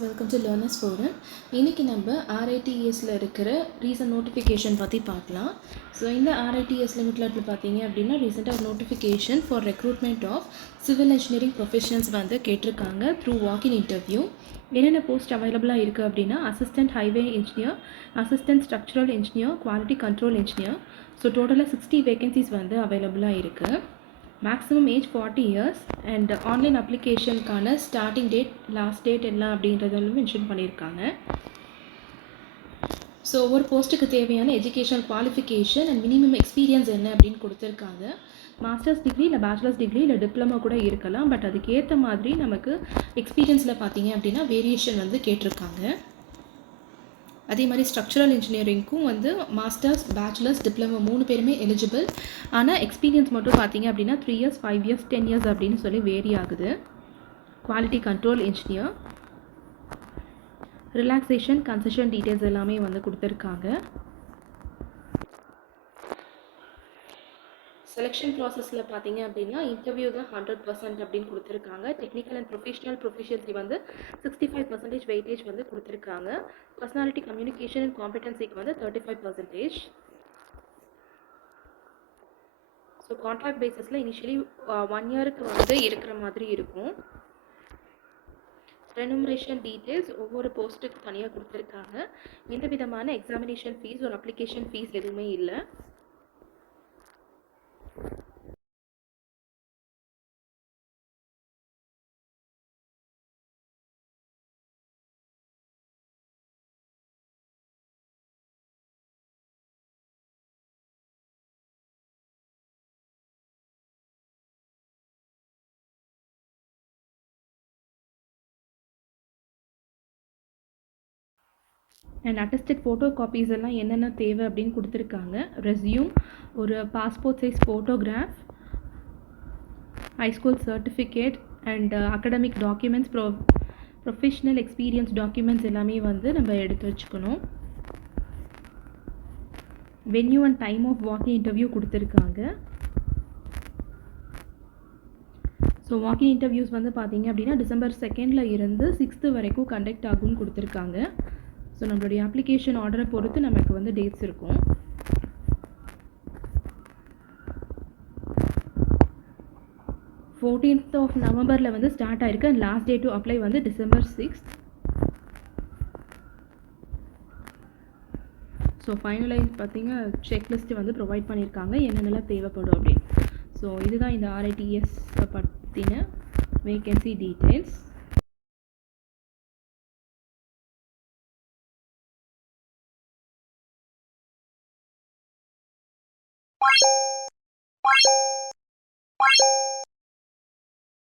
Welcome to learners forum. இன்றைக்கி நம்ம ஆர்ஐடிஎஸில் இருக்கிற ரீசன்ட் நோட்டிஃபிகேஷன் பற்றி பார்க்கலாம். ஸோ இந்த ஆர்ஐடிஎஸ் லிமிட்டெடில் பார்த்தீங்க அப்படின்னா ரீசெண்டாக notification for recruitment of civil engineering professionals வந்து கேட்டிருக்காங்க த்ரூ வாக்கின் இன்டர்வியூ. என்னென்ன போஸ்ட் அவைலபிளாக இருக்குது அப்படின்னா assistant highway engineer, assistant structural engineer, quality control engineer. So டோட்டலாக 60 வேகன்சிஸ் வந்து அவைலபிளாக இருக்குது. Maximum age 40 years and online அப்ளிகேஷனுக்கான ஸ்டார்டிங் டேட், லாஸ்ட் டேட் எல்லாம் அப்படின்றதும் மென்ஷன் பண்ணியிருக்காங்க. ஸோ ஒவ்வொரு போஸ்ட்டுக்கு தேவையான education qualification and minimum experience என்ன அப்படின்னு கொடுத்துருக்காங்க. மாஸ்டர்ஸ் டிகிரி இல்லை பேச்சுலர்ஸ் டிகிரி இல்லை டிப்ளமோ கூட இருக்கலாம். பட் அதுக்கேற்ற மாதிரி நமக்கு எக்ஸ்பீரியன்ஸில் பார்த்தீங்க அப்படின்னா வேரியேஷன் வந்து கேட்டிருக்காங்க. அதே மாதிரி ஸ்ட்ரக்சரல் இன்ஜினியரிங்க்கும் வந்து மாஸ்டர்ஸ், பேச்சுலர்ஸ், டிப்ளமோ 3 பேருமே எலிஜிபிள். ஆனால் எக்ஸ்பீரியன்ஸ் மட்டும் பார்த்தீங்க அப்படின்னா 3 years, 5 years, 10 years அப்படின்னு சொல்லி வேரி ஆகுது. Quality control engineer, relaxation, concession details எல்லாமே வந்து கொடுத்துருக்காங்க. செலெக்ஷன் ப்ராசஸில் பார்த்தீங்க அப்படின்னா இன்டர்வியூ தான் 100% அப்படின்னு கொடுத்துருக்காங்க. டெக்னிக்கல் அண்ட் ப்ரொஃபஷனல் ப்ரொஃபிஷியன்சி வந்து 65% வெயிட்டேஜ் வந்து கொடுத்துருக்காங்க. பர்சனாலிட்டி, கம்யூனிகேஷன் அண்ட் காம்படன்சிக்கு வந்து 35%. ஸோ கான்ட்ராக்ட் பேசிஸில் இனிஷியலி 1 yearக்கு வந்து இருக்கிற மாதிரி இருக்கும். ரெனுமரேஷன் டீட்டெயில்ஸ் ஒவ்வொரு போஸ்ட்டுக்கு தனியாக கொடுத்துருக்காங்க. எந்த விதமான எக்ஸாமினேஷன் ஃபீஸ் ஒரு அப்ளிகேஷன் ஃபீஸ் எதுவுமே இல்லை. அண்ட் அட்டஸ்டட் ஃபோட்டோ காப்பீஸ் எல்லாம் என்னென்ன தேவை அப்படின்னு கொடுத்துருக்காங்க. ரெஸ்யூம், ஒரு passport size photograph, high school certificate and academic documents, professional experience documents எல்லாமே வந்து நம்ம எடுத்து வச்சுக்கணும். Venue and time of walking interview கொடுத்துருக்காங்க. ஸோ வாக்கிங் இன்டர்வியூஸ் வந்து பார்த்தீங்க அப்படின்னா December 2 இருந்து 6 வரைக்கும் கண்டக்ட் ஆகும்னு கொடுத்துருக்காங்க. ஸோ நம்மளுடைய அப்ளிகேஷன் ஆர்டரை பொறுத்து நமக்கு வந்து டேட்ஸ் இருக்கும். November 14 வந்து ஸ்டார்ட் ஆயிருக்கு and last day to apply வந்து December 6. ஸோ ஃபைனலைஸ் பார்த்தீங்க செக்லிஸ்ட்டு வந்து ப்ரொவைட் பண்ணியிருக்காங்க என்னென்னலாம் தேவைப்படும் அப்படின்னு. ஸோ இதுதான் இந்த ஆர்ஐடிஎஸ் பற்றின வேகன்சி டீட்டெயில்ஸ்.